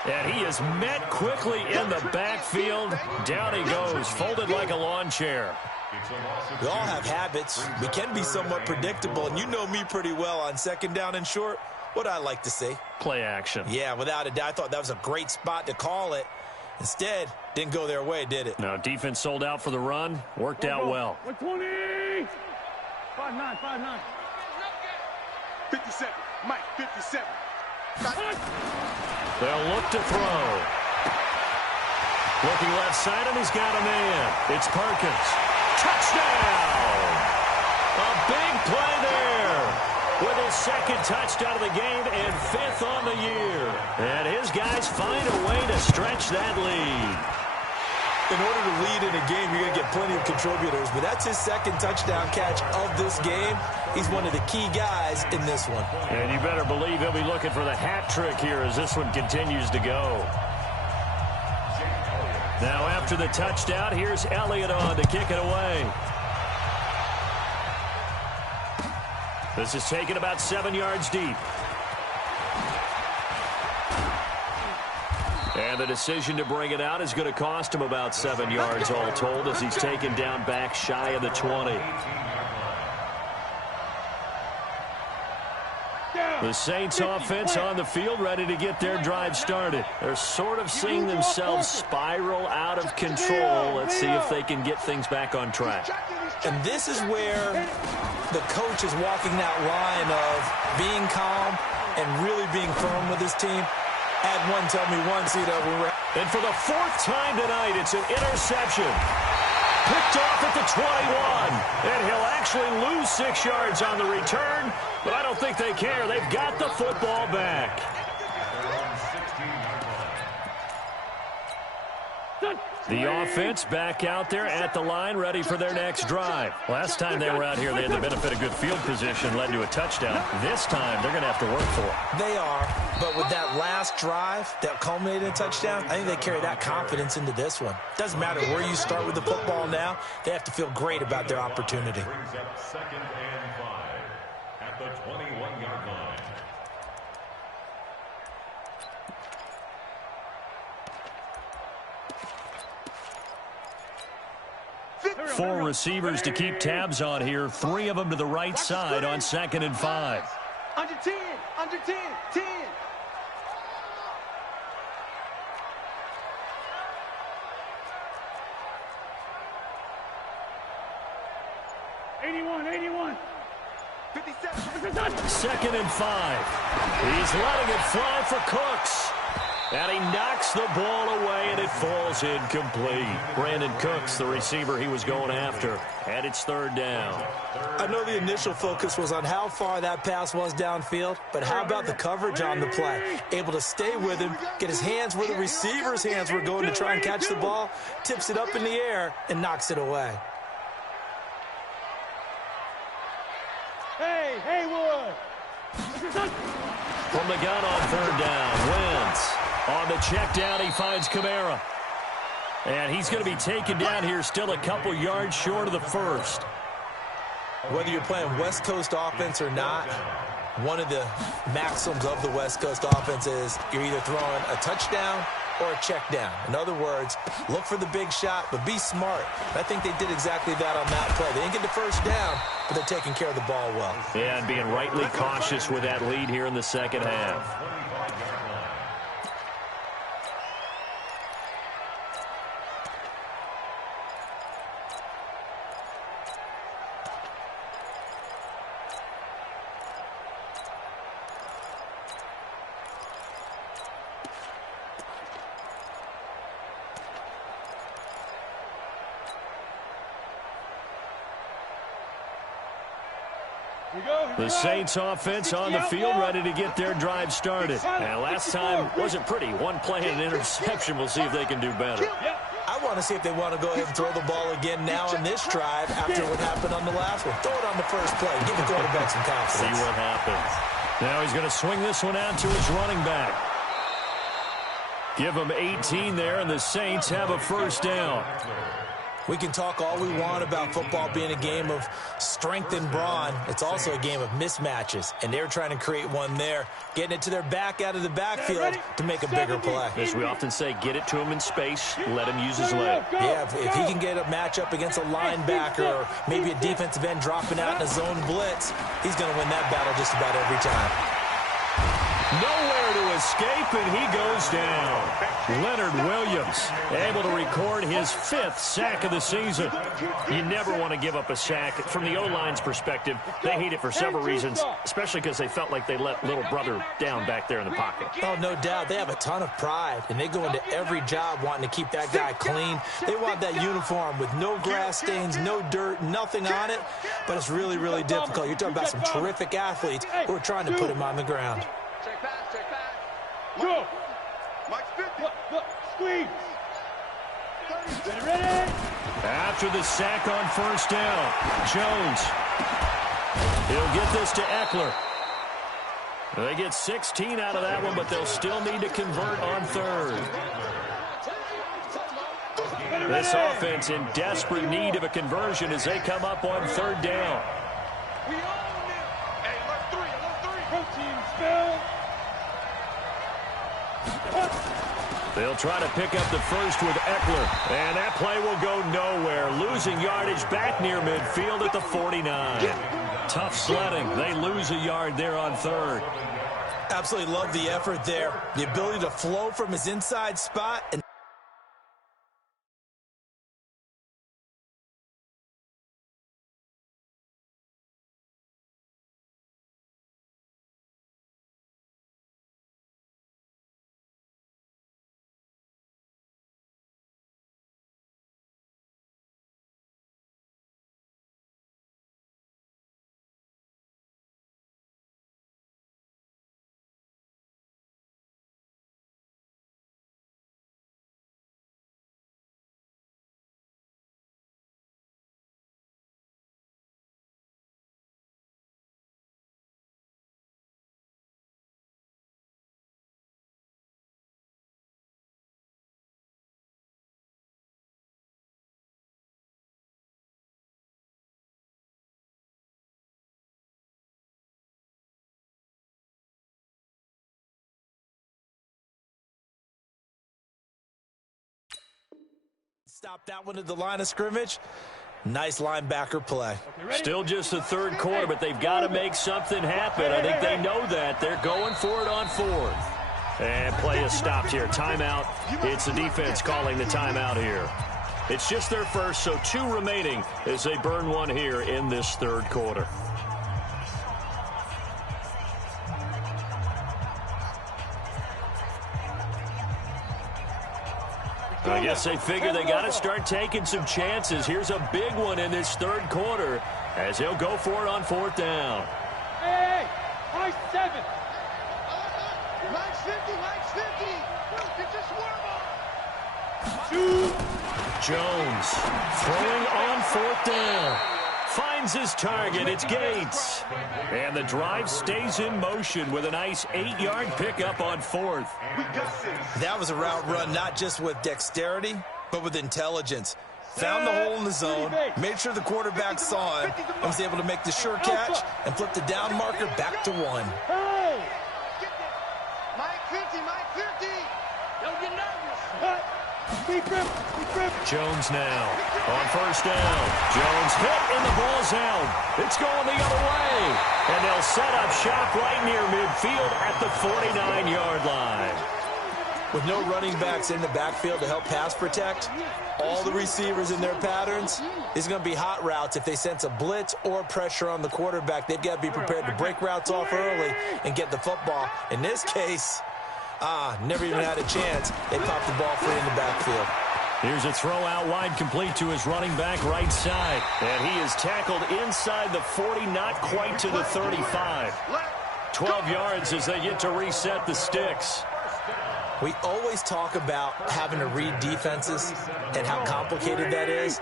And he is met quickly in the backfield. Down he goes, folded like a lawn chair. We all have habits. We can be somewhat predictable, and you know me pretty well on 2nd down and short. What I like to see. Play action. Yeah, without a doubt. I thought that was a great spot to call it. Instead, didn't go their way, did it? Now, defense sold out for the run. Worked out well. 120. 5-9, 5-9. 57. Mike, 57. They'll look to throw. Looking left side, and he's got a man. It's Perkins. Touchdown! A big play there with his 2nd touchdown of the game and 5th on the year. And his guys find a way to stretch that lead. In order to lead in a game, you're going to get plenty of contributors, but that's his 2nd touchdown catch of this game. He's one of the key guys in this one. And you better believe he'll be looking for the hat trick here as this one continues to go. Now after the touchdown, here's Elliott on to kick it away. This is taken about 7 yards deep. And the decision to bring it out is going to cost him about 7 yards all told as he's taken down back shy of the 20. The Saints offense on the field ready to get their drive started. They're sort of seeing themselves spiral out of control. Let's see if they can get things back on track. And this is where the coach is walking that line of being calm and really being firm with his team. Had one tell me once, and for the 4th time tonight, it's an interception. Picked off at the 21. And he'll actually lose 6 yards on the return, but I don't think they care. They've got the football back. The offense back out there at the line, ready for their next drive. Last time they were out here, they had the benefit of good field position, led to a touchdown. This time, they're going to have to work for it. They are, but with that last drive that culminated in a touchdown, I think they carry that confidence into this one. Doesn't matter where you start with the football now, they have to feel great about their opportunity. Brings up 2nd and 5 at the 21-yard line. Four receivers to keep tabs on here. 3 of them to the right side on 2nd and 5. Under 10. Under 10. 10. #81. 57. 2nd and 5. He's letting it fly for Cooks. And he knocks the ball away, and it falls incomplete. Brandon Cooks, the receiver he was going after, and it's 3rd down. I know the initial focus was on how far that pass was downfield, but how about the coverage on the play? Able to stay with him, get his hands where the receiver's hands were going to try and catch the ball, tips it up in the air, and knocks it away. Hey, Haywood. From the gun on 3rd down, Wentz. On the check down, he finds Kamara. And he's going to be taken down here still a couple yards short of the 1st. Whether you're playing West Coast offense or not, one of the maxims of the West Coast offense is you're either throwing a touchdown or a check down. In other words, look for the big shot, but be smart. I think they did exactly that on that play. They didn't get the 1st down, but they're taking care of the ball well. Yeah, and being rightly cautious with that lead here in the 2nd half. The Saints offense on the field ready to get their drive started. And last time wasn't pretty. One play and an interception. We'll see if they can do better. I want to see if they want to go ahead and throw the ball again now on this drive after what happened on the last one. Throw it on the first play. Give the quarterback some confidence. See what happens. Now he's going to swing this one out to his running back. Give them 18 there, and the Saints have a first down. We can talk all we want about football being a game of strength and brawn. It's also a game of mismatches, and they're trying to create one there, getting it to their back out of the backfield to make a bigger play. As we often say, get it to him in space, let him use his leg. Yeah, if he can get a matchup against a linebacker or maybe a defensive end dropping out in a zone blitz, he's going to win that battle just about every time. Nowhere to escape, and he goes down. Leonard Williams able to record his 5th sack of the season. You never want to give up a sack. From the O-line's perspective, they hate it for several reasons, especially because they felt like they let little brother down back there in the pocket. Oh, no doubt. They have a ton of pride, and they go into every job wanting to keep that guy clean. They want that uniform with no grass stains, no dirt, nothing on it, but it's really, really difficult. You're talking about some terrific athletes who are trying to put him on the ground. Check pass. Go. Mike's 50. Look, squeeze. Ready? After the sack on first down, Jones. He'll get this to Eckler. They get 16 out of that one, but they'll still need to convert on third. This offense in desperate need of a conversion as they come up on third down. We own it. Hey, alert 3. Protein spill. They'll try to pick up the first with Eckler, and that play will go nowhere. Losing yardage back near midfield at the 49. Tough sledding. They lose a yard there on third. Absolutely love the effort there. The ability to flow from his inside spot and stop that one at the line of scrimmage. Nice linebacker play. Still just the third quarter, but they've got to make something happen. I think they know that. They're going for it on fourth. And play is stopped here. Timeout. It's the defense calling the timeout here. It's just their first, so 2 remaining as they burn one here in this third quarter. I guess they figure they got to start taking some chances. Here's a big one in this third quarter as he'll go for it on fourth down. Hey, high 7. Mike's 50. Get your swarm on. 2. Jones throwing on fourth down. Finds his target. It's Gates. And the drive stays in motion with a nice 8-yard pickup on fourth. That was a route run not just with dexterity, but with intelligence. Found the hole in the zone, made sure the quarterback saw him, and was able to make the sure catch and flip the down marker back to 1. Hey. Mike 50. Don't get nervous. Keep grip. Jones now on first down. Jones hit and the ball's out. It's going the other way. And they'll set up shop right near midfield at the 49-yard line. With no running backs in the backfield to help pass protect, all the receivers in their patterns, is going to be hot routes. If they sense a blitz or pressure on the quarterback, they've got to be prepared to break routes off early and get the football. In this case, never even had a chance. They popped the ball free in the backfield. Here's a throw out wide, complete to his running back right side. And he is tackled inside the 40, not quite to the 35. 12 yards as they get to reset the sticks. We always talk about having to read defenses and how complicated that is.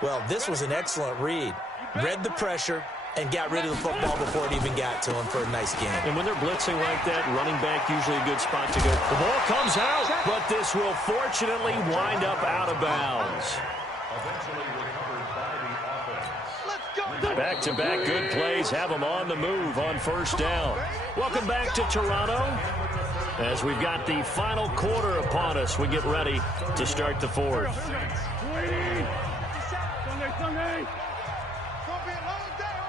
Well, this was an excellent read. Read the pressure, and got rid of the football before it even got to him for a nice game. And when they're blitzing like that, running back usually a good spot to go. The ball comes out, but this will fortunately wind up out of bounds. Eventually recovered by the offense. Let's go. Back-to-back good plays have them on the move on first down. Welcome back to Toronto. As we've got the final quarter upon us, we get ready to start the fourth. Sunday. Gonna be a long day,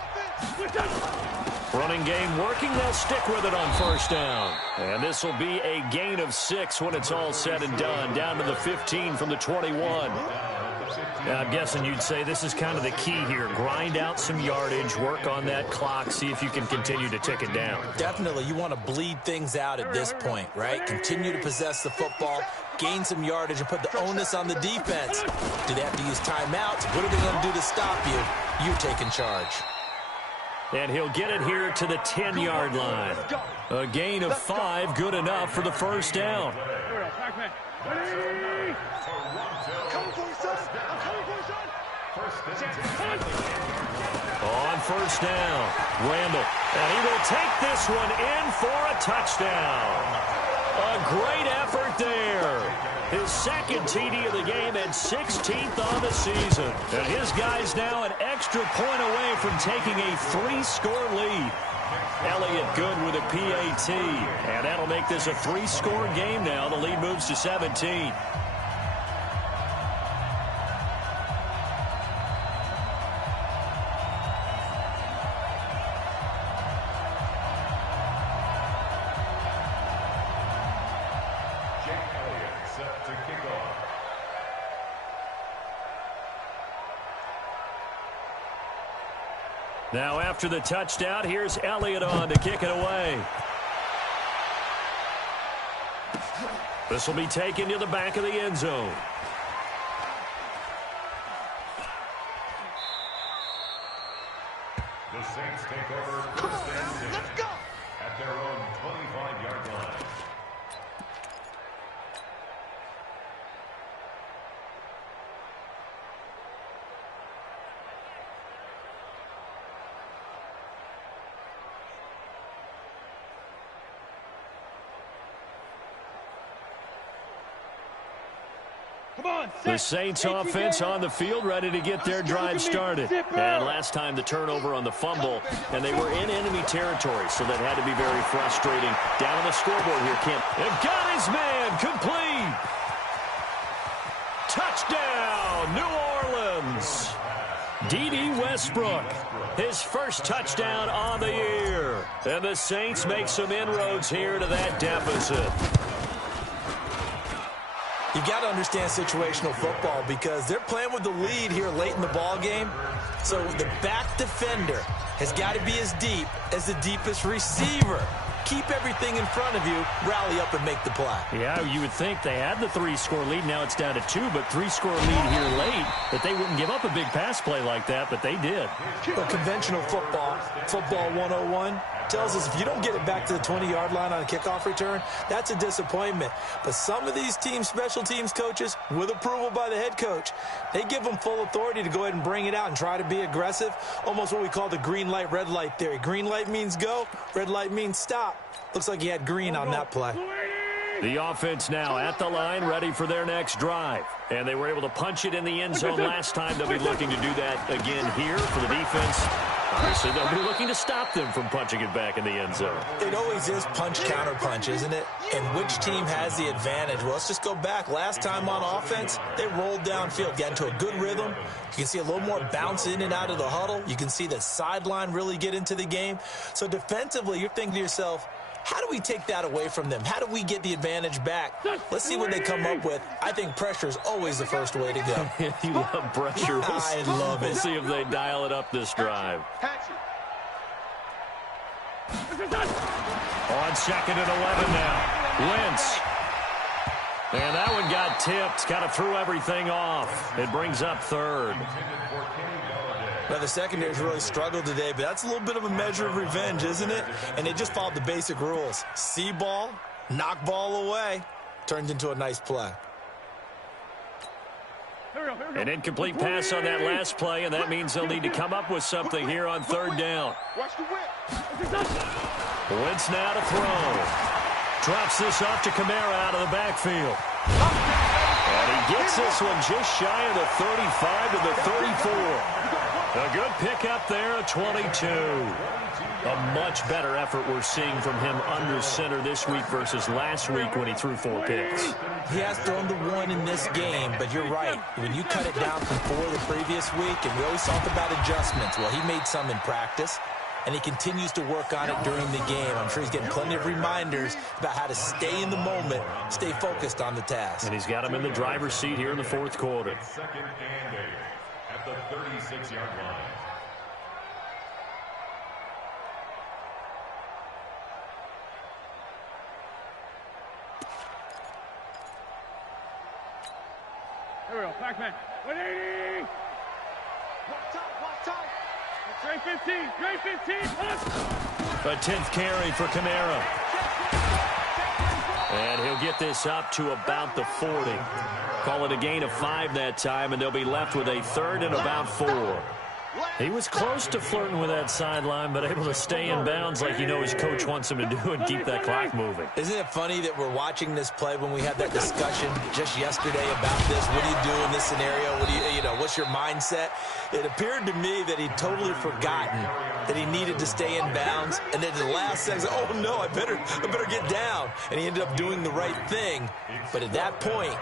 offense. Running game working. They'll stick with it on first down. And this will be a gain of 6 when it's all said and done. Down to the 15 from the 21. Now, I'm guessing you'd say this is kind of the key here. Grind out some yardage, work on that clock, see if you can continue to tick it down. Definitely, you want to bleed things out at this point, right? Continue to possess the football, gain some yardage, and put the onus on the defense. Do they have to use timeouts? What are they going to do to stop you? You're taking charge. And he'll get it here to the 10-yard line. A gain of 5, good enough for the first down. On first down, Randall. And he will take this one in for a touchdown. A great effort there. His second TD of the game and 16th on the season. And his guy's now an extra point away from taking a 3-score lead. Elliott good with a PAT. And that'll make this a 3-score game now. The lead moves to 17. Now after the touchdown, here's Elliott on to kick it away. This will be taken to the back of the end zone. The Saints take over first and 10 Let's go. at their own 25-yard line. The Saints offense on the field, ready to get their drive started. And last time the turnover on the fumble, and they were in enemy territory, so that had to be very frustrating. Down on the scoreboard here, Kemp. And got his man, complete. Touchdown, New Orleans. D.D. Westbrook, his first touchdown on the year. And the Saints make some inroads here to that deficit. You got to understand situational football because they're playing with the lead here late in the ball game. So the back defender has got to be as deep as the deepest receiver. Keep everything in front of you, rally up and make the play. Yeah, you would think they had the 3-score lead. Now it's down to 2, but 3-score lead here late. That they wouldn't give up a big pass play like that, but they did. But conventional football 101, tells us if you don't get it back to the 20-yard line on a kickoff return, that's a disappointment. But some of these team special teams coaches, with approval by the head coach, they give them full authority to go ahead and bring it out and try to be aggressive. Almost what we call the green light, red light theory. Green light means go, red light means stop. Looks like he had green on that play. The offense now at the line, ready for their next drive. And they were able to punch it in the end zone last time. They'll be looking to do that again here for the defense. Obviously, they'll be looking to stop them from punching it back in the end zone. It always is punch-counter-punch, isn't it? And which team has the advantage? Well, let's just go back. Last time on offense, they rolled downfield, got into a good rhythm. You can see a little more bounce in and out of the huddle. You can see the sideline really get into the game. So defensively, you're thinking to yourself, how do we take that away from them? How do we get the advantage back? Let's see what they come up with. I think pressure is always the first way to go. You love pressure. I love it. We'll see if they dial it up this drive. On second and 11 now. Wentz. And that one got tipped. Kind of threw everything off. It brings up third. Now, the secondary's really struggled today, but that's a little bit of a measure of revenge, isn't it? And they just followed the basic rules. See ball, knock ball away. Turned into a nice play. An incomplete pass on that last play, and that means they'll need to come up with something here on third down. Watch the whip. Wentz now to throw. Drops this off to Kamara out of the backfield. And he gets this one just shy of the 35 to the 34. A good pickup there, a 22. A much better effort we're seeing from him under center this week versus last week when he threw 4 picks. He has thrown the 1 in this game, but you're right. When you cut it down from 4 the previous week, and we always talk about adjustments, well, he made some in practice, and he continues to work on it during the game. I'm sure he's getting plenty of reminders about how to stay in the moment, stay focused on the task. And he's got him in the driver's seat here in the fourth quarter. Second and 8 at the 36-yard line. Here we go, Pac-Man. 180! Watch time. Straight 15, straight 15. A 10th carry for Kamara. And he'll get this up to about the 40. Call it a gain of 5 that time, and they'll be left with a third and about 4. He was close to flirting with that sideline, but able to stay in bounds like you know his coach wants him to do and keep that clock moving. Isn't it funny that we're watching this play when we had that discussion just yesterday about this? What do you do in this scenario? What do you know, what's your mindset? It appeared to me that he'd totally forgotten that he needed to stay in bounds, and then at the last second, oh no, I better get down. And he ended up doing the right thing. But at that point,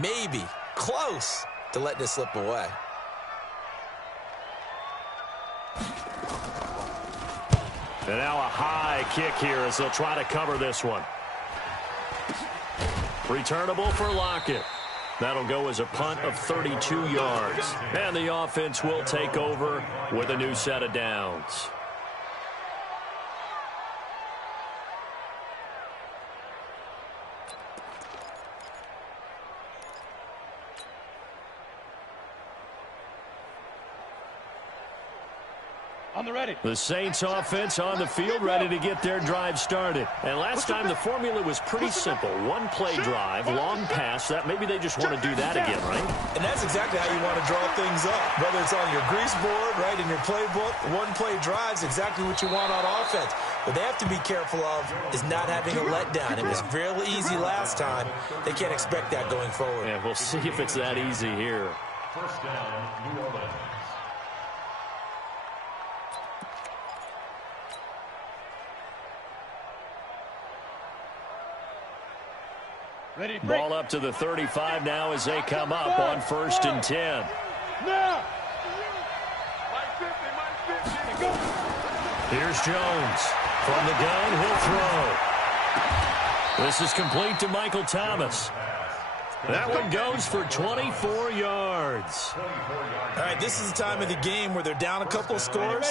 maybe close to letting this slip away. And now a high kick here as they'll try to cover this one. Returnable for Lockett. That'll go as a punt of 32 yards. And the offense will take over with a new set of downs. On the ready. The Saints offense on the field, ready to get their drive started. And last time the formula was pretty simple. One play drive, long pass. That maybe they just want to do that again, right? And that's exactly how you want to draw things up. Whether it's on your grease board, right, in your playbook, one play drives exactly what you want on offense. What they have to be careful of is not having a letdown. It was real easy last time. They can't expect that going forward. Yeah, we'll see if it's that easy here. First down, New Orleans. Ready, Ball up to the 35 now as they come up on 1st and 10. Now. Here's Jones. From the gun, he'll throw. This is complete to Michael Thomas. That one goes for 24 yards. All right, this is the time of the game where they're down a couple of scores,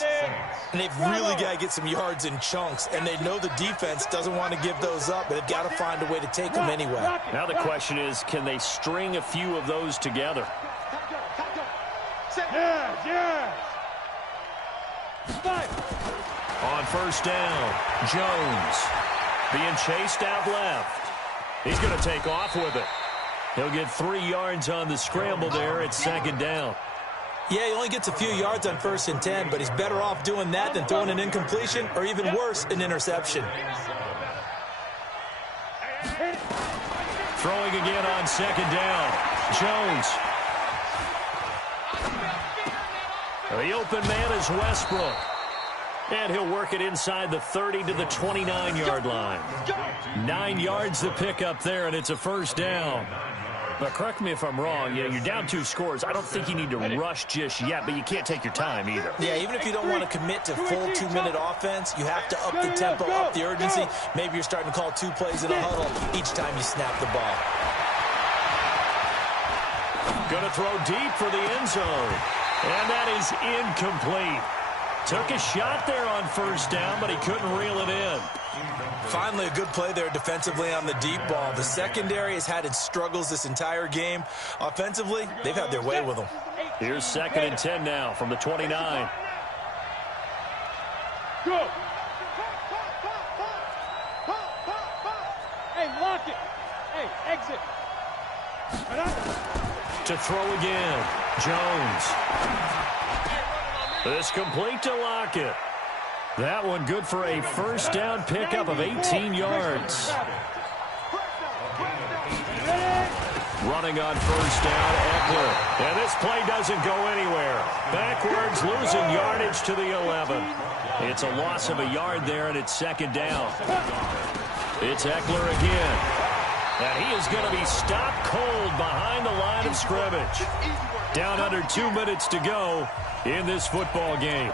and they've really got to get some yards in chunks, and they know the defense doesn't want to give those up, but they've got to find a way to take them anyway. Now the question is, can they string a few of those together? Yeah. On 1st down, Jones being chased out left. He's going to take off with it. He'll get 3 yards on the scramble there at 2nd down. Yeah, he only gets a few yards on 1st and 10, but he's better off doing that than throwing an incompletion or even worse, an interception. Throwing again on 2nd down. Jones. The open man is Westbrook. And he'll work it inside the 30 to the 29-yard line. 9 yards to pick up there, and it's a 1st down. But correct me if I'm wrong, you're down 2 scores. I don't think you need to rush just yet, but you can't take your time either. Yeah, even if you don't want to commit to full 2-minute offense, you have to up the tempo, up the urgency. Maybe you're starting to call 2 plays in a huddle each time you snap the ball. Going to throw deep for the end zone. And that is incomplete. Took a shot there on 1st down, but he couldn't reel it in. Finally, a good play there defensively on the deep ball. The secondary has had its struggles this entire game. Offensively, they've had their way with them. Here's 2nd and 10 now from the 29. Go. Hey, lock it. Hey, exit. to throw again. Jones. This complete to Lockett. That one good for a first down pickup of 18 yards. Running on first down, Eckler. And this play doesn't go anywhere. Backwards, losing yardage to the 11. It's a loss of a yard there, and it's second down. It's Eckler again. And he is going to be stopped cold behind the line of scrimmage. Down under 2 minutes to go in this football game.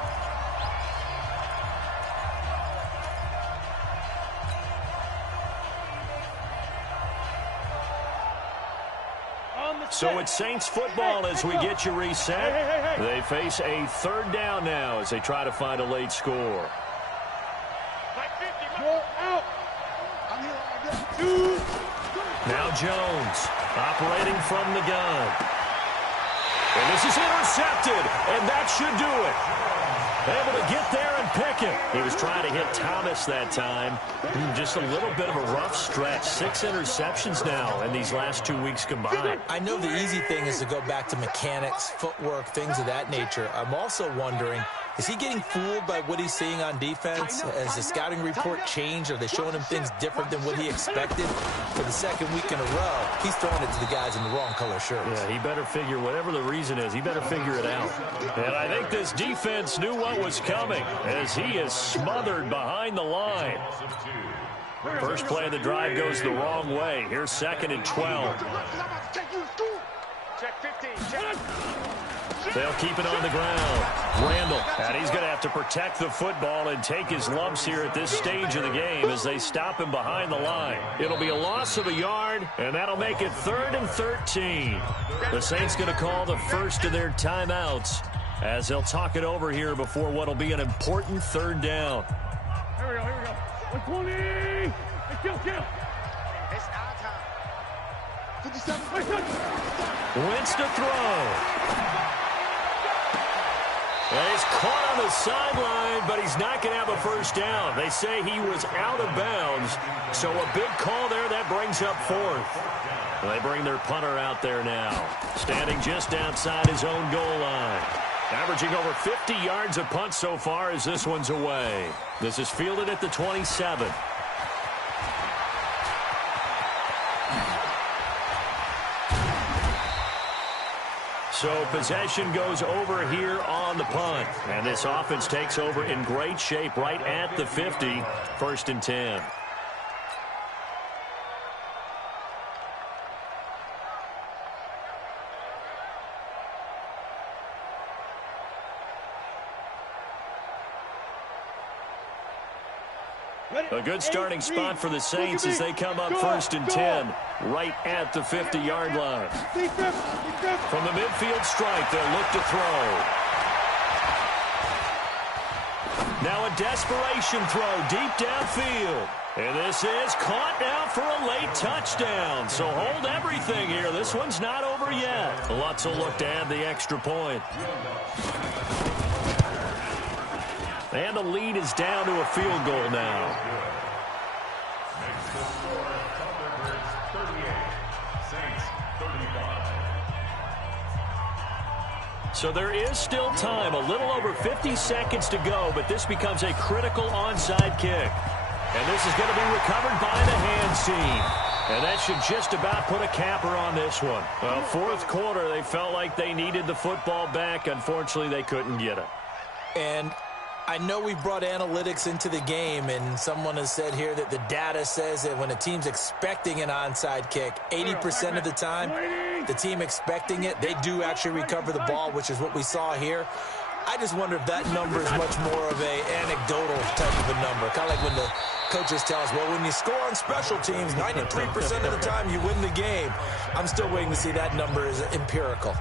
So it's Saints football as we get you reset. They face a third down now as they try to find a late score. Now Jones operating from the gun. And this is intercepted, and that should do it. Able to get there and pick it. He was trying to hit Thomas that time. Just a little bit of a rough stretch. 6 interceptions now in these last 2 weeks combined. I know the easy thing is to go back to mechanics, footwork, things of that nature. I'm also wondering, is he getting fooled by what he's seeing on defense? Has the scouting report changed? Are they showing him things different than what he expected? For the second week in a row, he's throwing it to the guys in the wrong color shirts. Yeah, he better figure, whatever the reason is, he better figure it out. And I think this defense knew what was coming as he is smothered behind the line. First play of the drive goes the wrong way. Here's 2nd and 12. Check 15. Check. They'll keep it on the ground. Randall, and he's going to have to protect the football and take his lumps here at this stage of the game as they stop him behind the line. It'll be a loss of a yard, and that'll make it 3rd and 13. The Saints going to call the first of their timeouts as they'll talk it over here before what'll be an important third down. Here we go. 120. Hey, kill. It's our time. 57. Wentz to throw. And he's caught on the sideline, but he's not going to have a first down. They say he was out of bounds, so a big call there. That brings up 4th. They bring their punter out there now, standing just outside his own goal line. Averaging over 50 yards a punt so far as this one's away. This is fielded at the 27. So possession goes over here on the punt. And this offense takes over in great shape right at the 50. 1st and 10. A good starting spot for the Saints as they come up 1st and 10 right at the 50-yard line. From the midfield strike, they'll look to throw. Now a desperation throw deep downfield. And this is caught now for a late touchdown. So hold everything here. This one's not over yet. Lutz will look to add the extra point. And the lead is down to a field goal now. Makes the score Thunderbirds 38, Saints 35. So there is still time, a little over 50 seconds to go, but this becomes a critical onside kick. And this is going to be recovered by the hands team. And that should just about put a capper on this one. Well, 4th quarter, they felt like they needed the football back. Unfortunately, they couldn't get it. And I know we brought analytics into the game, and someone has said here that the data says that when a team's expecting an onside kick, 80% of the time, the team expecting it, they do actually recover the ball, which is what we saw here. I just wonder if that number is much more of an anecdotal type of a number. Kind of like when the coaches tell us, well, when you score on special teams, 93% of the time you win the game. I'm still waiting to see that number is empirical.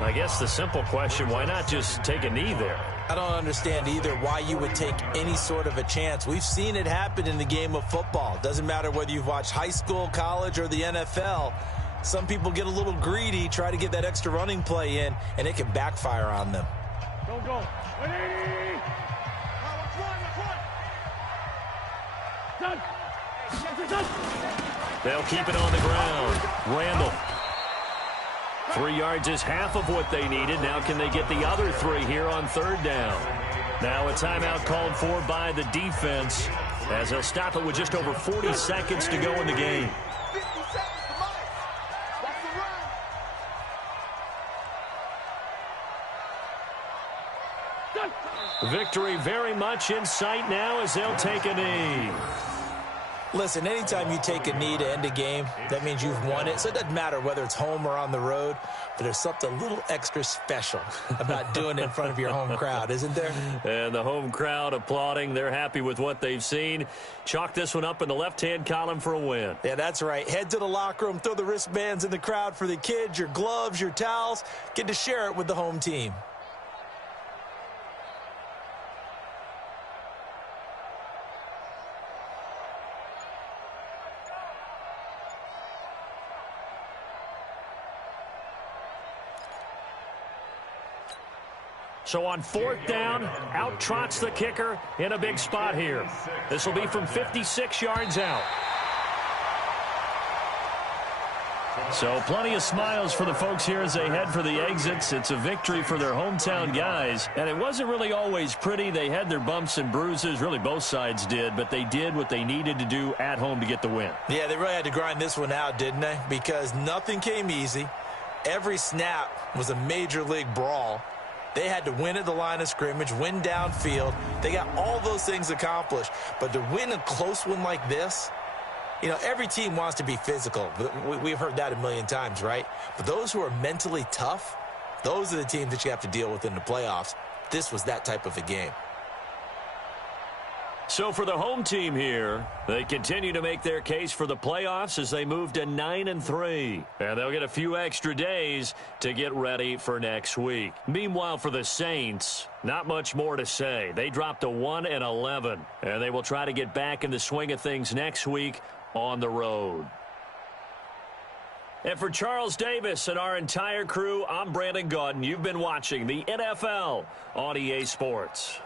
I guess the simple question, why not just take a knee there? I don't understand either why you would take any sort of a chance. We've seen it happen in the game of football. Doesn't matter whether you've watched high school, college, or the NFL. Some people get a little greedy, try to get that extra running play in, and it can backfire on them. Go. 180. Done. They'll keep it on the ground. Randall. 3 yards is half of what they needed. Now can they get the other 3 here on third down? Now a timeout called for by the defense as they'll stop it with just over 40 seconds to go in the game. 50 seconds to Mike. Watch the run. Victory very much in sight now as they'll take a knee. Listen, anytime you take a knee to end a game, that means you've won it. So it doesn't matter whether it's home or on the road, but there's something a little extra special about doing it in front of your home crowd, isn't there? And the home crowd applauding. They're happy with what they've seen. Chalk this one up in the left-hand column for a win. Yeah, that's right. Head to the locker room, throw the wristbands in the crowd for the kids, your gloves, your towels. Get to share it with the home team. So on fourth down, out trots the kicker in a big spot here. This will be from 56 yards out. So plenty of smiles for the folks here as they head for the exits. It's a victory for their hometown guys. And it wasn't really always pretty. They had their bumps and bruises. Really, both sides did. But they did what they needed to do at home to get the win. Yeah, they really had to grind this one out, didn't they? Because nothing came easy. Every snap was a major league brawl. They had to win at the line of scrimmage, win downfield. They got all those things accomplished. But to win a close one like this, you know, every team wants to be physical. We've heard that a million times, right? But those who are mentally tough, those are the teams that you have to deal with in the playoffs. This was that type of a game. So for the home team here, they continue to make their case for the playoffs as they move to 9-3. And they'll get a few extra days to get ready for next week. Meanwhile, for the Saints, not much more to say. They dropped to 1-11, and they will try to get back in the swing of things next week on the road. And for Charles Davis and our entire crew, I'm Brandon Gaudin. You've been watching the NFL on EA Sports.